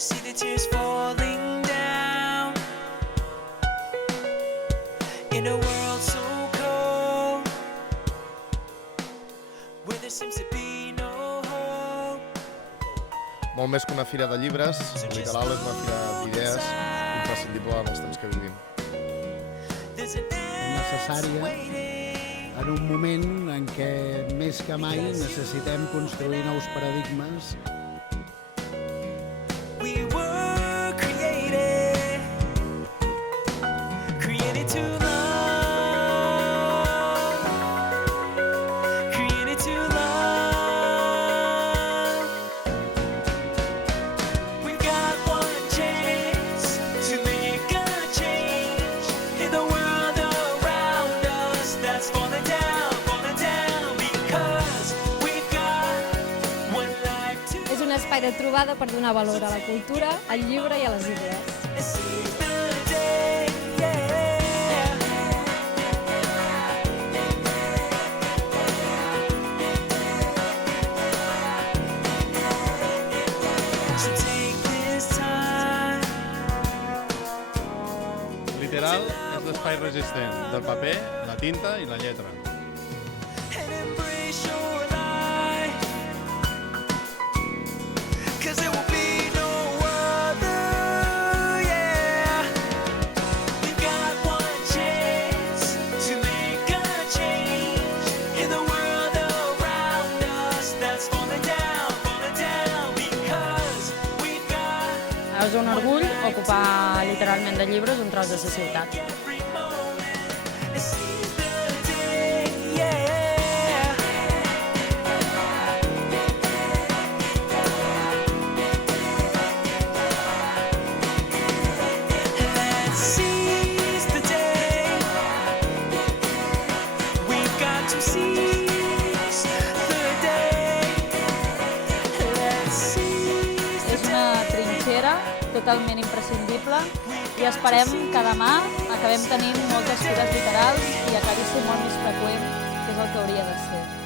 See the tears falling down in a world so cold where there seems to be no hope. Molt més que una fira de llibres, literal és una fira d'idees imprescindible en els temps que vivim. Necessària en un moment en què més que mai necessitem construir nous paradigmes. We were created to love, created to love. We've got one chance to make a change in the world around us that's falling down, because we've got one life to És un espai de trobada per donar valor a la cultura, al llibre i a les idees. seize the day, yeah. So take this time. Literal és l'espai resistent del paper, la tinta i la lletra. And embrace your life, 'cause there will be no other, yeah. We've got one chance to make a change in the world around us that's falling down, because we've got És un orgull ocupar literalment de llibres un tros de la ciutat. every moment. Seize the day, yeah. Let's seize the day. We've got to seize the day. Let's seize the És una trinxera totalment imprescindible i esperem que demà acabem tenint moltes fires literals i acabi sent molt més freqüent, que és el que hauria de ser.